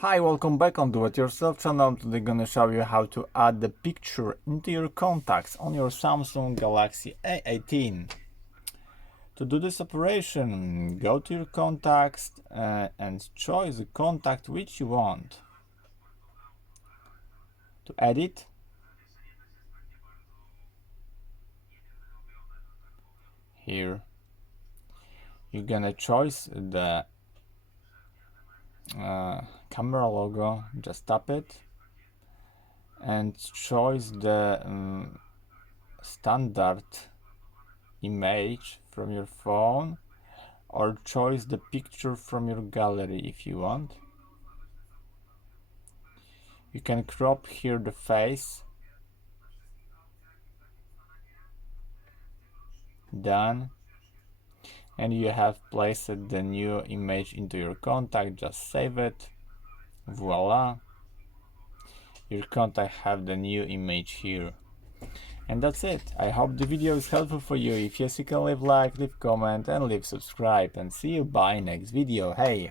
Hi, welcome back on Do It Yourself channel. Today gonna show you how to add the picture into your contacts on your Samsung Galaxy A18. To do this operation, go to your contacts and choose the contact which you want. To edit, here you're gonna choose the camera logo, just tap it and choose the standard image from your phone, or choose the picture from your gallery if you want. You can crop here the face. Done. And you have placed the new image into your contact. Just save it. Voila. Your contact have the new image here. And that's it. I hope the video is helpful for you. If yes, you can leave like, leave comment and leave subscribe. And see you by next video. Hey!